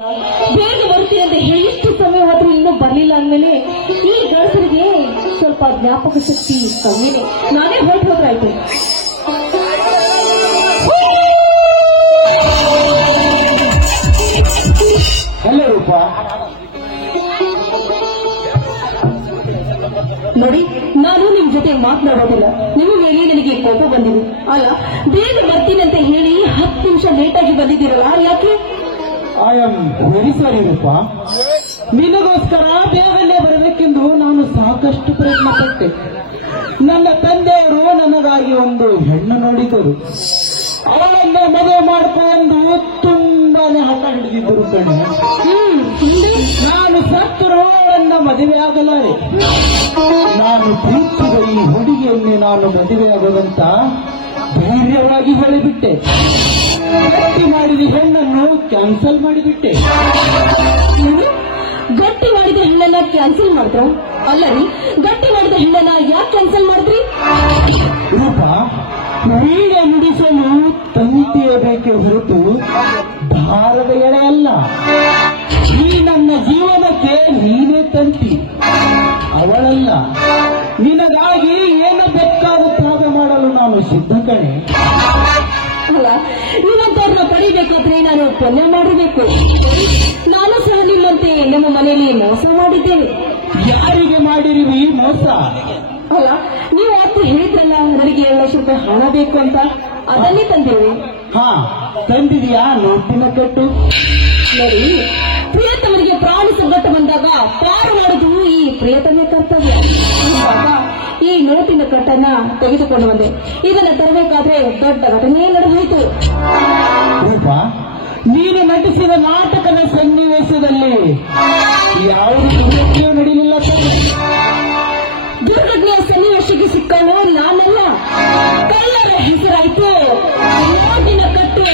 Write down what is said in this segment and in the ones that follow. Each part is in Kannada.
ಬೇಗ ಬರ್ತೀನಿ ಅಂತ ಹೇಳಿ ಇಷ್ಟು ಸಮಯ ಹೋದ್ರೂ ಇನ್ನೂ ಬರ್ಲಿಲ್ಲ ಅಂದ್ಮೇಲೆ ಈ ಗಂಡಸರಿಗೆ ಸ್ವಲ್ಪ ಜ್ಞಾಪಕ ಶಕ್ತಿ ಕಮ್ಮಿನೇ. ನಾನೇ ಹೊರಟು ಹೋದ್ರಾಯ್ತು. ಹಲೋ ರೂಪ, ನೋಡಿ, ನಾನು ನಿಮ್ ಜೊತೆ ಮಾತನಾಡೋದಿಲ್ಲ. ನಿಮ್ಮ ಮೇಲೆ ನನಗೆ ಕೋಪ ಬಂದಿದೆ. ಅಲ್ಲ, ಬೇಗ ಬರ್ತೀನಿ ಅಂತ ಹೇಳಿ 10 ನಿಮಿಷ ಲೇಟ್ ಆಗಿ ಬಂದಿದ್ದೀರಲ್ಲ, ಯಾಕೆ? ಐ ಆಮ್ ವೆರಿ ಸಾರಿ ರೂಪ. ನಿನಗೋಸ್ಕರ ಬೇಗನೆ ಬರಬೇಕೆಂದು ನಾನು ಸಾಕಷ್ಟು ಪ್ರಯತ್ನ ಪಟ್ಟೆ. ನನ್ನ ತಂದೆಯವರು ನನಗಾಗಿ ಒಂದು ಹೆಣ್ಣು ನೋಡಿದರು. ಅವಳನ್ನೇ ಮದುವೆ ಮಾಡಿಕೊಂಡು ತುಂಬಾನೇ ಹಠ ಹಿಡಿದಿದ್ದರು ಕಣೆ. ನಾನು ಸತ್ತರೂ ಅವಳನ್ನ ಮದುವೆ ಆಗಲಾರೆ. ನಾನು ಪ್ರೀತಿಸಿದ ಈ ಹುಡುಗಿಯನ್ನೇ ನಾನು ಮದುವೆಯಾಗೋದಂತ ಧೈರ್ಯವಾಗಿ ಹೇಳಿಬಿಟ್ಟೆ. ಗಟ್ಟಿ ಮಾಡಿದ ಹೆಣ್ಣನ್ನು ಕ್ಯಾನ್ಸಲ್ ಮಾಡಿಬಿಟ್ಟೆ. ಗಟ್ಟಿ ಮಾಡಿದ ಹೆಣ್ಣನ್ನ ಕ್ಯಾನ್ಸಲ್ ಮಾಡಿದ್ರು? ಅಲ್ಲ ರೀ, ಗಟ್ಟಿ ಮಾಡಿದ ಹೆಣ್ಣನ್ನ ಯಾಕೆ ಕ್ಯಾನ್ಸಲ್ ಮಾಡಿದ್ರಿ? ರೂಪ, ವೀಣೆ ನುಡಿಸಲು ತಂತಿಯ ಬೇಕೆ ಹೊರತು ದಾರದ ಎಳೆ ಅಲ್ಲ. ಈ ನನ್ನ ಜೀವನಕ್ಕೆ ನೀನೇ ತಂತಿ, ಅವಳಲ್ಲ. ನಿನಗಾಗಿ ಏನು ಬೇಕಾದ್ರೂ ತ್ಯಾಗ ಮಾಡಲು ನಾನು ಸಿದ್ಧ ಕಣೆ. ಅಲ್ಲ, ನೀವಂತವ್ರನ್ನ ಪಡಿಬೇಕಾದ್ರೆ ನಾನು ಪುಣ್ಯ ಮಾಡಿರ್ಬೇಕು. ನಾನು ಸಹ ನಿಮ್ಮಂತೆ ನಮ್ಮ ಮನೆಯಲ್ಲಿ ಮೋಸ ಮಾಡಿದ್ದೇನೆ. ಯಾರಿಗೆ ಮಾಡಿರುವಿ ಮೋಸ? ಅಲ್ಲ, ನೀವು ಆತು ಹೇಳಿದ್ರಲ್ಲ ನನಗೆ 2 ಲಕ್ಷ ರೂಪಾಯಿ ಹಣ ಬೇಕು ಅಂತ, ಅದನ್ನೇ ತಂದಿರುವೆ. ಹಾ, ತಂದಿದೆಯಾ ನೋಟಿನ ಕಟ್ಟು? ನೋಡಿ, ಪ್ರಿಯತಮರಿಗೆ ಪ್ರಾಣ ಸಂಕಟ ಬಂದಾಗ ಪಾರು ಮಾಡುವುದು ಈ ಪ್ರಿಯತಮೆ ಕರ್ತವ್ಯ. ಇವಾಗ ಈ ನೋಟಿನ ಕಟ್ಟನ್ನ ತೆಗೆದುಕೊಂಡು ಬಂದೆ. ಇದನ್ನ ತರಬೇಕಾದ್ರೆ ದೊಡ್ಡ ಘಟನೆ ನಡೆದೋಯ್ತು. ರೂಪ, ನೀನು ನಟಿಸಿದ ನಾಟಕದ ಸನ್ನಿವೇಶದಲ್ಲಿ ಯಾವುದೇ ದುರ್ಘಟನೆಯೂ ನಡೆಯಲಿಲ್ಲ. ದುರ್ಘಟನೆಯ ಸನ್ನಿವೇಶಕ್ಕೆ ಸಿಕ್ಕಲು ನಾನಲ್ಲ, ಕಳ್ಳರ ಹೆಸರಾಯ್ತು. ನೋಟಿನ ಕಟ್ಟು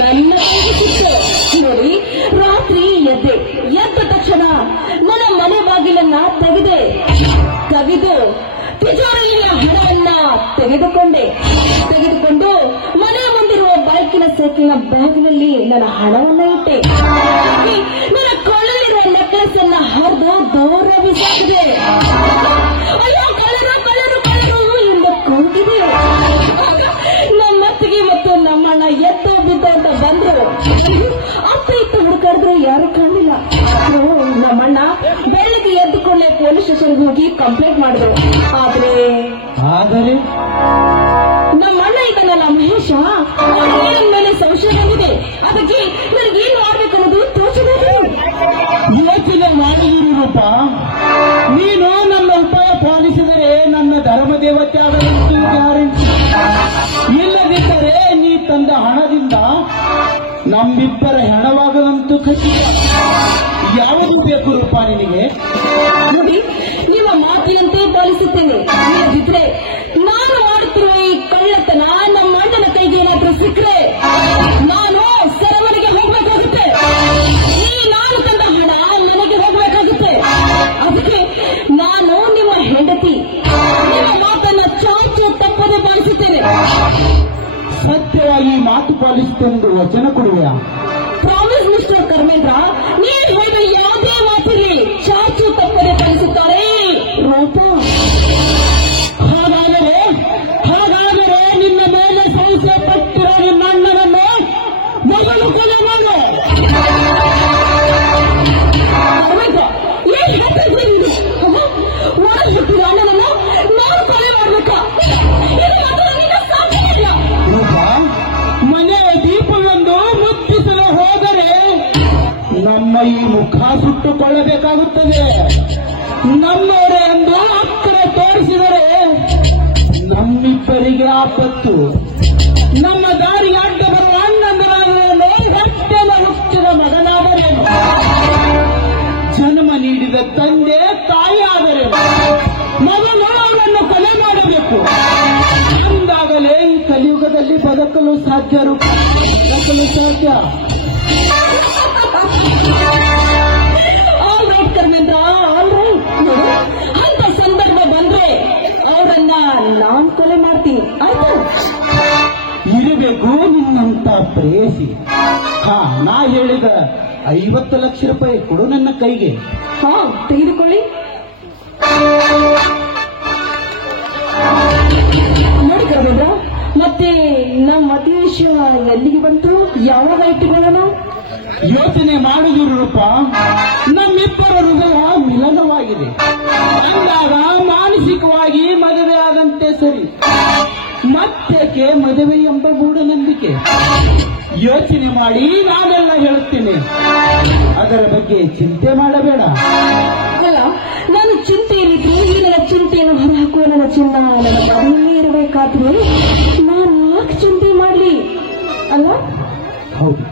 ನನ್ನ ಕೈಗೆ ಸಿಕ್ತು. ನೋಡಿ, ರಾತ್ರಿ ಎದ್ದ ತಕ್ಷಣ ನನ್ನ ಮನೆ ಬಾಗಿಲನ್ನ ತೆಗೆದು ತಿಜೋರಿಯ ಹಣವನ್ನ ತೆಗೆದುಕೊಂಡು ಮನೆ ಮುಂದಿರುವ ಬೈಕಿನ ಸೈಕಲ್ನ ಬ್ಯಾಗ್ನಲ್ಲಿ ನನ್ನ ಹಣವನ್ನ ಇಟ್ಟೆ. ನನ್ನ ಕೊಳ್ಳಲಿರುವ ನೆಕ್ಲೆಸ್ ಅನ್ನ ಹರಿದು ದೂರ ಬಿಸಾಕಿದೆ. ಅಯ್ಯೋ, ಕಳ್ಳರು ಎಂದು ಕೂಗಿದೆ. ನಮ್ಮತ್ತಿಗೆ ಮತ್ತು ನಮ್ಮಣ್ಣ ಎತ್ತೋ ಬಿದ್ದು ಅಂತ ಬಂದ್ರು. ಅತ್ತ ಇತ್ತು ಹುಡುಕಾಡಿದ್ರೆ ಯಾರು ಕಾಣಲಿಲ್ಲ. ನಮ್ಮಣ್ಣ ಬೆಳಗ್ಗೆ ಎದ್ದುಕೊಂಡೆ ಪೊಲೀಸ್ ಸ್ಟೇಷನ್ಗೆ ಹೋಗಿ ಕಂಪ್ಲೇಂಟ್ ಮಾಡಿದ್ರು. ಆದರೆ ನಮ್ಮಣ್ಣ ಇದನ್ನಲ್ಲ ಮಹೇಶ, ಅವನಿಗೆ ಮೇಲೆ ಸಂಶಯ ಬಂದಿದೆ. ಅದಕ್ಕೆ ನನಗೇನು ಮಾಡ್ಬೇಕನ್ನೋದು ತೋಚಬೇಕು. ಯೋಚನೆ ಮಾಡಿದಿರು ರೂಪ. ನೀನು ನನ್ನ ಉಪಾಯ ಪಾಲಿಸಿದರೆ ನನ್ನ ಧರ್ಮ ದೇವತೆ ಆಗದಂತೂ ಗ್ಯಾರಂಟಿ. ಇಲ್ಲದಿದ್ದರೆ ನೀ ತಂದ ಹಣದಿಂದ ನಮ್ಮಿಬ್ಬರ ಹೆಣವಾಗದಂತೂ ಖಚಿತ. ಯಾವುದು ಬೇಕು ರೂಪ ನಿನಗೆ? ನೋಡಿ, ನಿಮ್ಮ ಮಾತಿನಂತೆ ಪಾಲಿಸುತ್ತೇನೆ. ಇಲ್ಲದಿದ್ರೆ ನಾನು ಮಾಡುತ್ತಿರುವ ಈ ಕಳ್ಳತನ ನಮ್ಮ ಅಣ್ಣನ ಕೈಗೆ ಏನಾದ್ರೂ ಸಿಕ್ಕರೆ ನಾನು ಸೆರೆಮನೆಗೆ ಹೋಗಬೇಕಾಗುತ್ತೆ. ಈ ನಾನು ತಂದ ಹಣ ಮನೆಗೆ ಹೋಗಬೇಕಾಗುತ್ತೆ. ಅದಕ್ಕೆ ನಾನು ನಿಮ್ಮ ಹೆಂಡತಿ, ನಿಮ್ಮ ಮಾತನ್ನ ಚಾಚು ತಪ್ಪದೆ ಪಾಲಿಸುತ್ತೇನೆ. ಸತ್ಯವಾಗಿ ಮಾತು ಪಾಲಿಸುತ್ತೆಂದು ವಚನ ಕೊಡುವೆಯಾ? ಪ್ರಾಮಿಸ್ ಮಿಸ್ಟರ್ ಕರ್ಮೇಂದ್ರ, ನೀವು ಹೇಳಿದ ಯಾವುದೇ ಮಾತಿರಲಿ ಚಾಚು ತಪ್ಪದೆ ಪಾಲಿಸುತ್ತಾರೆ ರೂಪ. ಹಾಗಾದರೆ ನಿನ್ನ ಮೇಲೆ ಸಂಶಯ ಪಟ್ಟಿರೋ ನಿಮ್ಮ ಅಣ್ಣನನ್ನು ಮೊದಲು ಕೊಲೆ ಮಾಡು. ಒಳಗಿಟ್ಟಿರೋ ಅಣ್ಣನನ್ನು ನಾನು ಕೊಲೆ ಮಾಡ್ಬೇಕಾ? ಮನೆಯ ದೀಪವೊಂದು ಮುಚ್ಚಿಸಲು ಹೋದರೆ ನಮ್ಮ ಈ ಮುಖ ಸುಟ್ಟುಕೊಳ್ಳಬೇಕಾಗುತ್ತದೆ. ನಮ್ಮವರೇ ಎಂದು ಅಕ್ಕರೆ ತೋರಿಸಿದರೆ ನಮ್ಮಿಬ್ಬರಿಗೆ ಆಪತ್ತು. ನಮ್ಮ ದಾರಿಗೆ ಅಡ್ಡ ಬರುವ ಅಣ್ಣಂದರಾದರೇನು, ಹೊಟ್ಟೆನ ಹುಟ್ಟಿದ ಮಗನಾದರೇನು, ಜನ್ಮ ನೀಡಿದ ತಂದೆ ತಾಯಿಯಾದರೇನು, ಮಗನು ಅವನನ್ನು ಕೊಲೆ ಮಾಡಬೇಕು. ಅಂದಾಗಲೇ ಈ ಕಲಿಯುಗದಲ್ಲಿ ಬದುಕಲು ಸಾಧ್ಯ. All right Karmendra, all right. ಅಂತ ಸಂದರ್ಭ ಬಂದ್ರೆ ಅವರನ್ನ ನಾನ್ ಕೊಲೆ ಮಾಡ್ತೀನಿ, ಆಯ್ತು? ಇರಬೇಕು ನಿನ್ನಂತ ಪ್ರೇಯಸಿ. ನಾ ಹೇಳಿದ 50 ಲಕ್ಷ ರೂಪಾಯಿ ಕೊಡು ನನ್ನ ಕೈಗೆ. ಹಾ, ತೆಗೆದುಕೊಳ್ಳಿ. ನೋಡಿ ಕರ್ಬೇದ್ರ, ಮತ್ತೆ ನಮ್ಮ ಮದುವೆ ವಿಷಯ ಎಲ್ಲಿಗೆ ಬಂತು? ಯಾವಾಗ ಇಟ್ಟುಕೊಳ್ಳೋಣ? ಯೋಚನೆ ಮಾಡುವುದಿರೂಪ. ನಮ್ಮಿಬ್ಬರ ಹೃದಯ ಮಿಲನವಾಗಿದೆ ಅಂದಾಗ ಮಾನಸಿಕವಾಗಿ ಮದುವೆ ಆದಂತೆ ಸರಿ. ಮತ್ತೇಕೆ ಮದುವೆ ಎಂಬ ಮೂಢನಂಬಿಕೆ? ಯೋಚನೆ ಮಾಡಿ ನಾನೆಲ್ಲ ಹೇಳುತ್ತೇನೆ. ಅದರ ಬಗ್ಗೆ ಚಿಂತೆ ಮಾಡಬೇಡ. ಅಲ್ಲ, ನಾನು ಚಿಂತೆಯಲ್ಲಿದ್ರು ಈ ನನ್ನ ಚಿಂತೆಯನ್ನು ಹೊರಹಾಕುವ ನನ್ನ ಚಿನ್ನ ನನ್ನ ಮನೆಯಲ್ಲೇ ಇರಬೇಕಾದ್ರೆ ನಾನು ಯಾಕೆ ಚಿಂತೆ ಮಾಡಲಿ? ಅಲ್ಲ, ಹೌದು.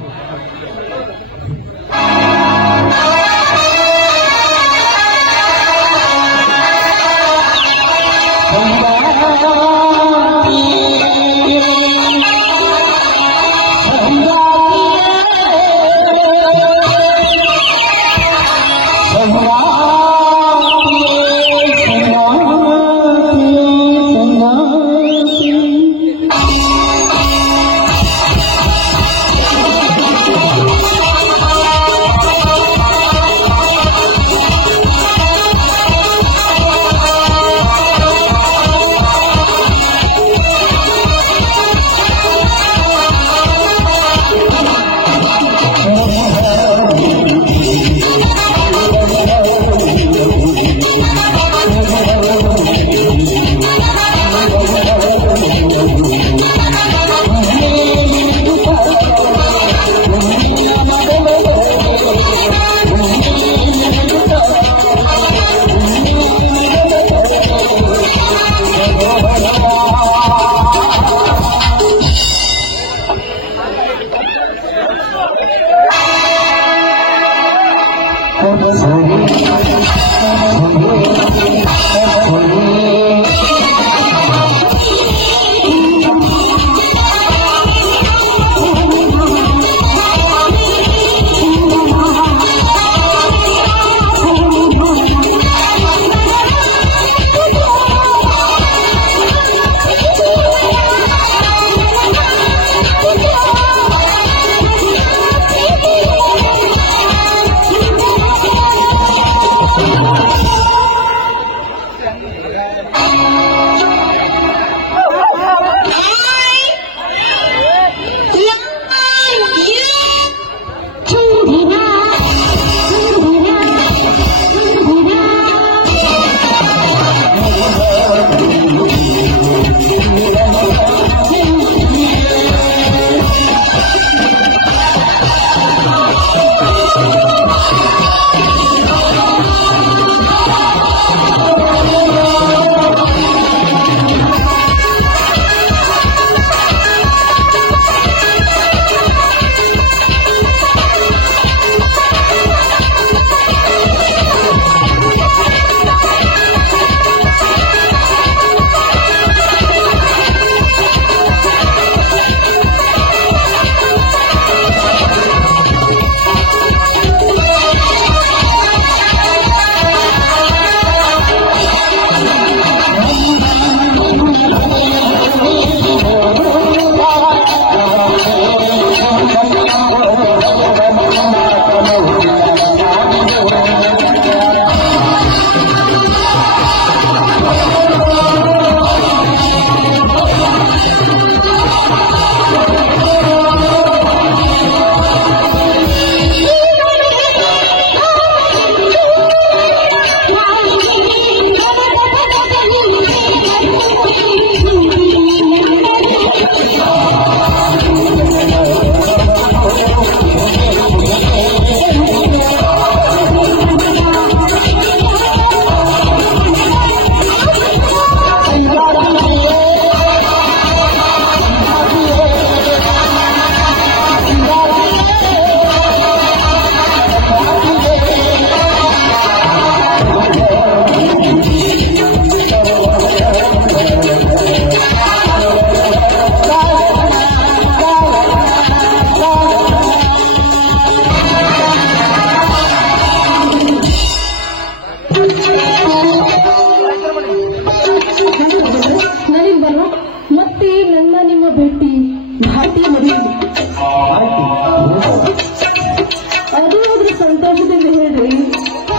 ಸಂತೋಷದಿಂದ ಹೇಳ್ರಿ.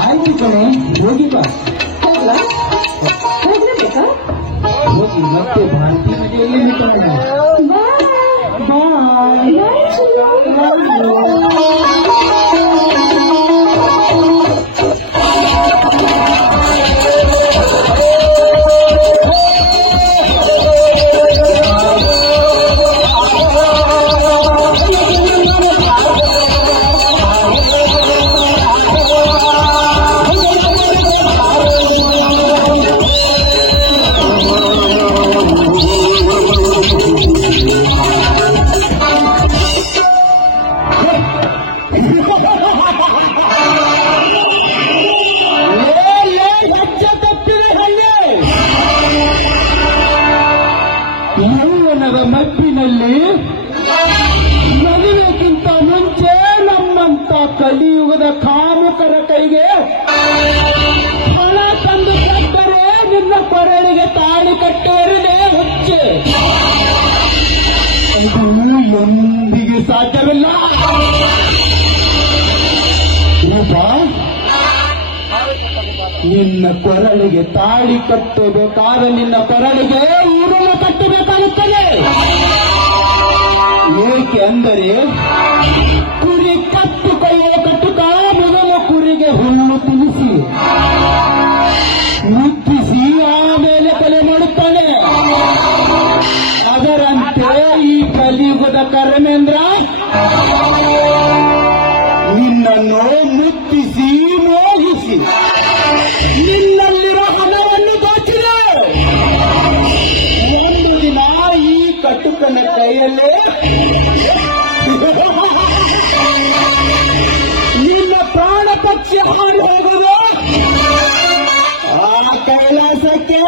ಆಯ್ತು ಕಣೆ, ಹೋಗಿ ಬಾ. ಹೋಗ್ಲಾ? ಹೋಗ್ಲೇಬೇಕಾ? ಹೋಗಿ ಮತ್ತೆ ಭಾರತಿ ಮನೆಯಲ್ಲಿ ನಿಂತ್ಕೊಂಡು ಬಾಯ್. ಯೌವನದ ಮಬ್ಬಿನಲ್ಲಿ ಮದುವೆಗಿಂತ ಮುಂಚೆ ನಮ್ಮಂತ ಕಲಿಯುಗದ ಕಾಮುಕರ ಕೈಗೆ ಹಣ ತಂದು ಕಟ್ಟರೆ ನಿನ್ನ ಕೊರಳಿಗೆ ತಾಳಿ ಕಟ್ಟೇರಲೇ ಹುಚ್ಚೆ. ಇದು ಎಂದಿಗೆ ಸಾಧ್ಯವಿಲ್ಲ. ರೂಪಾ, ನಿನ್ನ ಕೊರಳಿಗೆ ತಾಳಿ ಕಟ್ಟಬೇಕಾದ ನಿನ್ನ ಕೊರಳಿಗೆ ಊರನ್ನು ಕಟ್ಟಬೇಕಾಗುತ್ತದೆ. ಏಕೆ ಅಂದರೆ ಕುರಿ ಕಟ್ಟು ಕೈಯ ಕಟ್ಟುಕ ಮೊದಲು ಕುರಿಗೆ ಹುಲ್ಲು ತಿನ್ನಿಸಿ ಮುಟ್ಟಿಸಿ ಆಮೇಲೆ ಕೊಲೆ ಮಾಡುತ್ತಾನೆ. ಅದರಂತೆ ಈ ಕಲಿಯುಗದ ಕರ್ಮೇಂದ್ರ ನಿನ್ನನ್ನು ಮುಟ್ಟಿಸಿ ಮೋಹಿಸಿ ನಿನ್ನಲ್ಲಿರೋ ಹಣವನ್ನು ದೋಚಿದೆ. ಒಂದು ದಿನ ಈ ಕಟುಕನ ಕೈಯಲ್ಲೇ ನಿನ್ನ ಪ್ರಾಣ ಪಕ್ಷಿ ಹಾರಿ ಹೋಗುವುದು ಆ ಕೈಲಾಸಕ್ಕೆ.